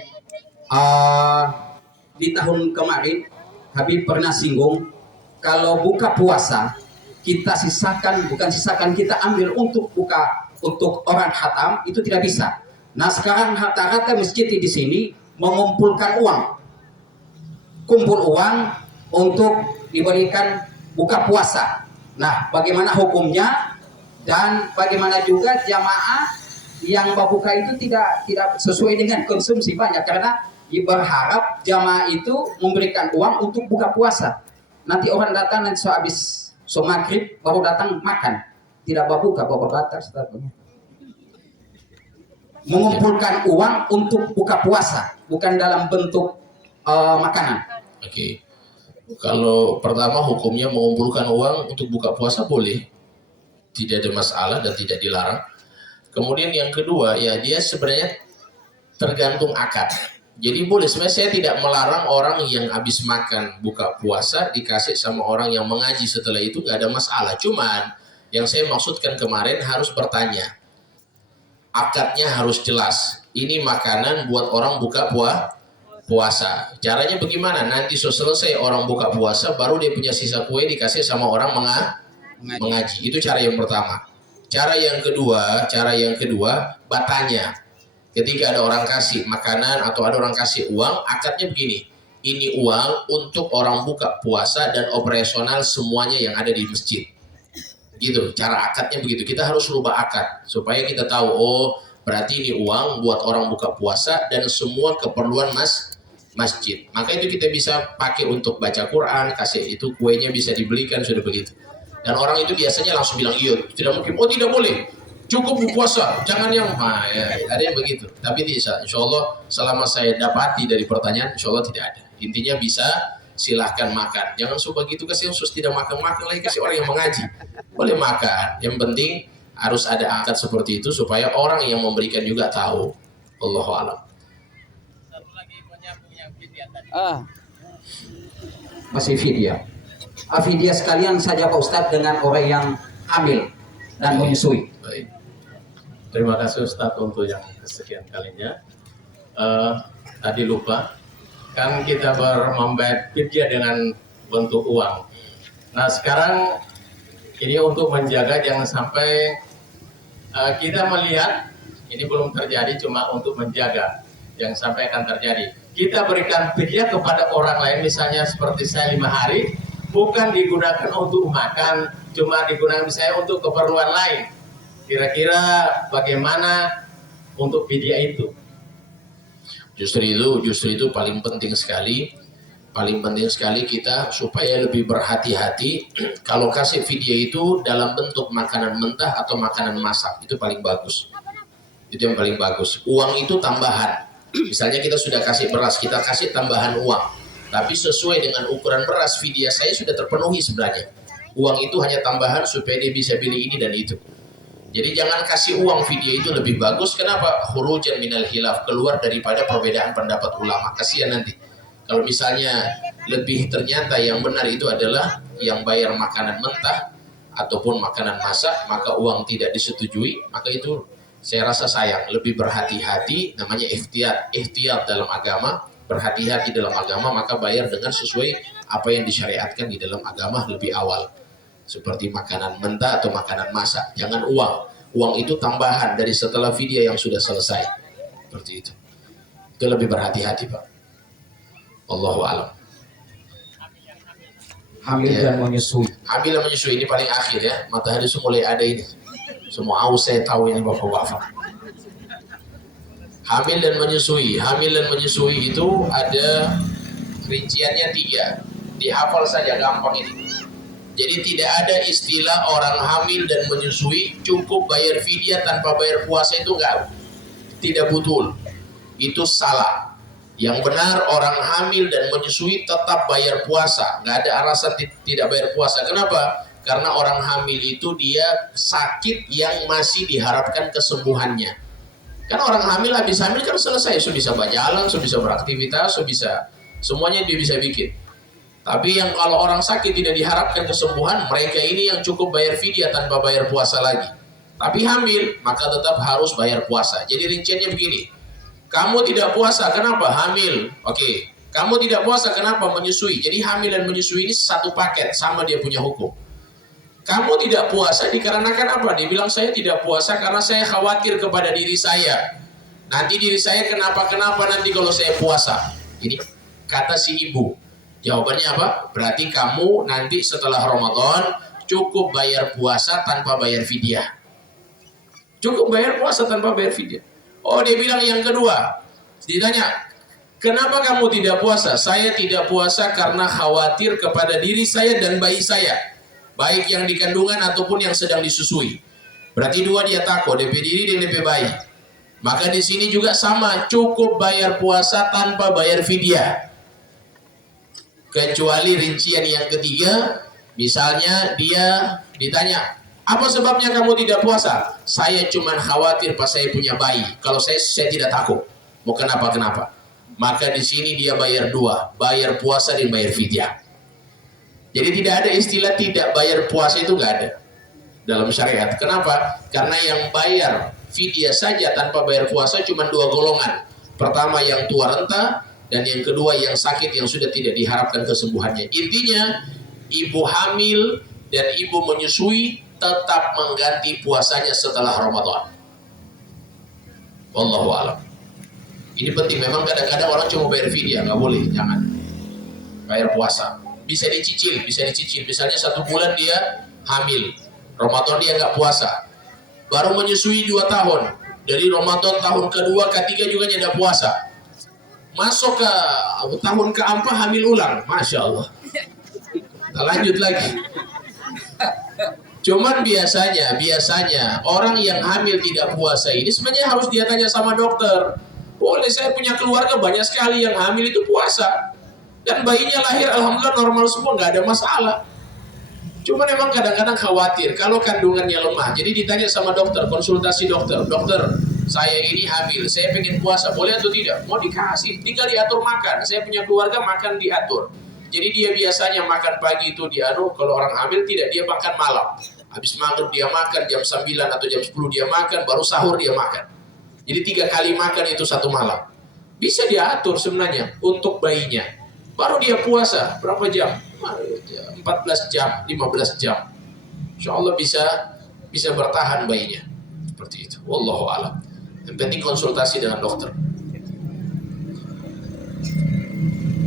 Di tahun kemarin Habib pernah singgung kalau buka puasa kita kita ambil untuk orang khatam itu tidak bisa. Nah sekarang rata-rata masjid di sini mengumpulkan kumpul uang untuk diberikan buka puasa. Nah bagaimana hukumnya? Dan bagaimana juga jamaah yang berbuka itu tidak sesuai dengan konsumsi banyak karena berharap jamaah itu memberikan uang untuk buka puasa. Nanti orang datang nanti habis maghrib baru datang makan, tidak berbuka baru batas. Mengumpulkan uang untuk buka puasa bukan dalam bentuk makanan. Oke. Kalau pertama hukumnya mengumpulkan uang untuk buka puasa boleh. Tidak ada masalah dan tidak dilarang. Kemudian yang kedua ya dia sebenarnya tergantung akad. Jadi boleh, sebenarnya saya tidak melarang orang yang habis makan buka puasa dikasih sama orang yang mengaji setelah itu, nggak ada masalah. Cuman yang saya maksudkan kemarin harus bertanya, akadnya harus jelas. Ini makanan buat orang buka puasa. Caranya bagaimana? Nanti selesai orang buka puasa baru dia punya sisa kue dikasih sama orang mengaji. Itu cara yang pertama. Cara yang kedua bertanya. Ketika ada orang kasih makanan atau ada orang kasih uang, akadnya begini. Ini uang untuk orang buka puasa dan operasional semuanya yang ada di masjid. Gitu, cara akadnya begitu. Kita harus rubah akad supaya kita tahu, oh berarti ini uang buat orang buka puasa dan semua keperluan masjid. Maka itu kita bisa pakai untuk baca Quran, kasih itu kuenya bisa dibelikan, sudah begitu. Dan orang itu biasanya langsung bilang iya, tidak mungkin, oh tidak boleh, cukup berpuasa, jangan yang, ya, ada yang begitu. Tapi insya Allah selama saya dapati dari pertanyaan, insya Allah tidak ada. Intinya bisa, silahkan makan. Jangan suka gitu kasih khusus tidak makan lagi, kasih orang yang mengaji. Boleh makan, yang penting harus ada akad seperti itu supaya orang yang memberikan juga tahu. Wallahu a'lam. Satu lagi menyambung yang video tadi. Masih video. Afidia sekalian saja Pak Ustadz dengan orang yang hamil dan menyusui. Baik. Terima kasih Ustadz untuk yang kesekian kalinya. Tadi lupa, kan kita membayar fidyah dengan bentuk uang. Nah sekarang Ini untuk menjaga jangan sampai kita melihat ini belum terjadi, cuma untuk menjaga yang sampai akan terjadi. Kita berikan fidyah kepada orang lain, misalnya seperti saya 5 hari, bukan digunakan untuk makan, cuma digunakan misalnya untuk keperluan lain. Kira-kira bagaimana untuk fidyah itu? Justru itu paling penting sekali. Paling penting sekali kita supaya lebih berhati-hati kalau kasih fidyah itu dalam bentuk makanan mentah atau makanan masak, itu paling bagus. Itu yang paling bagus. Uang itu tambahan. Misalnya kita sudah kasih beras, kita kasih tambahan uang. Tapi sesuai dengan ukuran beras, fidyah saya sudah terpenuhi sebenarnya. Uang itu hanya tambahan supaya dia bisa beli ini dan itu. Jadi jangan kasih uang fidyah itu lebih bagus. Kenapa? Khurujan minal khilaf, keluar daripada perbedaan pendapat ulama. Kasihan nanti. Kalau misalnya lebih ternyata yang benar itu adalah yang bayar makanan mentah ataupun makanan masak, maka uang tidak disetujui, maka itu saya rasa sayang. Lebih berhati-hati, namanya ihtiyat dalam agama, berhati-hati dalam agama, maka bayar dengan sesuai apa yang disyariatkan di dalam agama lebih awal. Seperti makanan mentah atau makanan masak, jangan uang. Uang itu tambahan dari setelah fidyah yang sudah selesai. Seperti itu. Itu lebih berhati-hati, Pak. Allahu a'lam. Hamil dan menyusui. Hamil dan menyusui ini paling akhir ya. Matahari sudah mulai ada ini. Semua aus saya tahu ini bapak-bapak. Hamil dan menyusui itu ada rinciannya 3. Dihafal saja gampang ini. Jadi tidak ada istilah orang hamil dan menyusui cukup bayar fidyah tanpa bayar puasa, itu enggak. Tidak betul. Itu salah. Yang benar orang hamil dan menyusui tetap bayar puasa. Nggak ada alasan tidak bayar puasa. Kenapa? Karena orang hamil itu dia sakit yang masih diharapkan kesembuhannya. Kan orang hamil habis hamil kan selesai. So bisa berjalan, so bisa beraktivitas, so bisa semuanya dia bisa bikin. Tapi yang kalau orang sakit tidak diharapkan kesembuhan, mereka ini yang cukup bayar fidyah tanpa bayar puasa lagi. Tapi hamil, maka tetap harus bayar puasa. Jadi rinciannya begini. Kamu tidak puasa, kenapa? Hamil. Oke. Kamu tidak puasa, kenapa? Menyusui. Jadi hamil dan menyusui ini satu paket, sama dia punya hukum. Kamu tidak puasa dikarenakan apa? Dia bilang saya tidak puasa karena saya khawatir kepada diri saya. Nanti diri saya kenapa-kenapa nanti kalau saya puasa. Ini kata si ibu. Jawabannya apa? Berarti kamu nanti setelah Ramadan cukup bayar puasa tanpa bayar fidyah. Cukup bayar puasa tanpa bayar fidyah. Oh, dia bilang yang kedua. Ditanya, kenapa kamu tidak puasa? Saya tidak puasa karena khawatir kepada diri saya dan bayi saya. Baik yang di kandungan ataupun yang sedang disusui. Berarti dua dia takut, DP diri dan DP bayi. Maka di sini juga sama, cukup bayar puasa tanpa bayar fidyah. Kecuali rincian yang ketiga, misalnya dia ditanya, apa sebabnya kamu tidak puasa? Saya cuma khawatir pas saya punya bayi. Kalau saya tidak takut. Mau kenapa-kenapa. Maka di sini dia bayar dua, bayar puasa dan bayar fidyah. Jadi tidak ada istilah tidak bayar puasa, itu nggak ada dalam syariat. Kenapa? Karena yang bayar fidyah saja tanpa bayar puasa cuma dua golongan. Pertama yang tua renta, dan yang kedua yang sakit yang sudah tidak diharapkan kesembuhannya. Intinya ibu hamil dan ibu menyusui tetap mengganti puasanya setelah Ramadan. Wallahu a'lam. Ini penting, memang kadang-kadang orang cuma bayar fidyah, nggak boleh, jangan. Bayar puasa. Bisa dicicil. Misalnya 1 bulan dia hamil, Ramadan dia nggak puasa. Baru menyusui 2 tahun. Dari Ramadan tahun kedua, ketiga juga tidak puasa. Masuk ke tahun keempat hamil ulang, Masya Allah. Kita lanjut lagi. Cuman biasanya orang yang hamil tidak puasa ini sebenarnya harus dia tanya sama dokter. Boleh, saya punya keluarga banyak sekali yang hamil itu puasa. Dan bayinya lahir alhamdulillah normal semua, nggak ada masalah. Cuman memang kadang-kadang khawatir kalau kandungannya lemah. Jadi ditanya sama dokter, konsultasi dokter. Dokter, saya ini hamil, saya pengen puasa, boleh atau tidak? Mau dikasih, tinggal diatur makan. Saya punya keluarga, makan diatur. Jadi dia biasanya makan pagi itu diatur, kalau orang hamil tidak, dia makan malam. Habis maghrib dia makan, jam 9 atau jam 10 dia makan, baru sahur dia makan. Jadi 3 kali makan itu 1 malam. Bisa diatur sebenarnya untuk bayinya. Baru dia puasa, berapa jam? 14 jam, 15 jam. insya Allah bisa bertahan bayinya. Seperti itu. Wallahu a'lam. Yang penting konsultasi dengan dokter.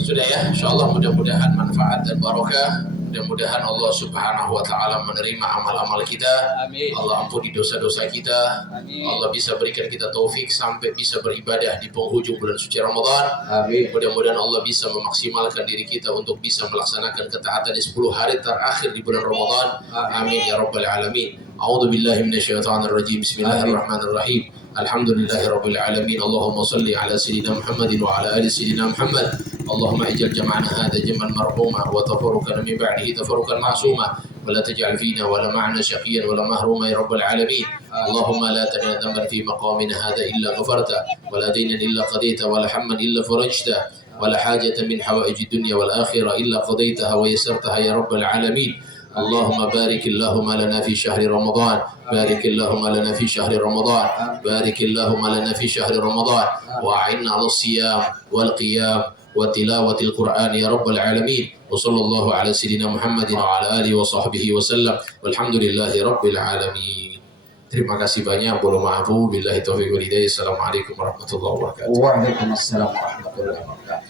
Sudah ya, insya Allah mudah-mudahan manfaat dan barokah. Mudah-mudahan Allah Subhanahu wa Ta'ala menerima amal-amal kita. Amin. Allah ampuni dosa-dosa kita. Amin. Allah bisa berikan kita taufik sampai bisa beribadah di penghujung bulan suci Ramadan. Amin. Mudah-mudahan Allah bisa memaksimalkan diri kita untuk bisa melaksanakan ketaatan di 10 hari terakhir di bulan Ramadan. Amin ya rabbal alamin. A'udzu billahi minasyaitonir rajim. Bismillahirrahmanirrahim. Alhamdulillahi rabbil alamin. Allahumma shalli ala sayyidina Muhammadin wa ala ali sayyidina Muhammad. Allahumma ij'al jam'ana hadha jam'an marhuma wa tafarruqana min ba'dihi tafarruqan ma'suma wa la taj'al fina wa la ma'ana shaqiyan wa la mahruma ya rabbal alamin. Allahumma la tad'a dhanban fi maqamina hadha illa ghafarta wa la daynan illa qadayta wa la hamman illa farajta wa la hajatan min hawaiji dunya wal akhirah illa qadaytaha wa yassartaha ya rabbal alamin. اللهم بارك اللهم لنا في شهر رمضان بارك اللهم لنا في شهر رمضان بارك اللهم لنا في شهر رمضان وأعنا على الصيام والقيام وتلاوة القرآن يا رب العالمين وصلى الله على سيدنا محمد وعلى آله وصحبه وسلم والحمد لله رب العالمين. Terima kasih banyak. Wallahu ma'afu billahi taufiq wal hidayah. Assalamualaikum warahmatullahi wabarakatuh. Waalaikumsalam warahmatullahi wabarakatuh.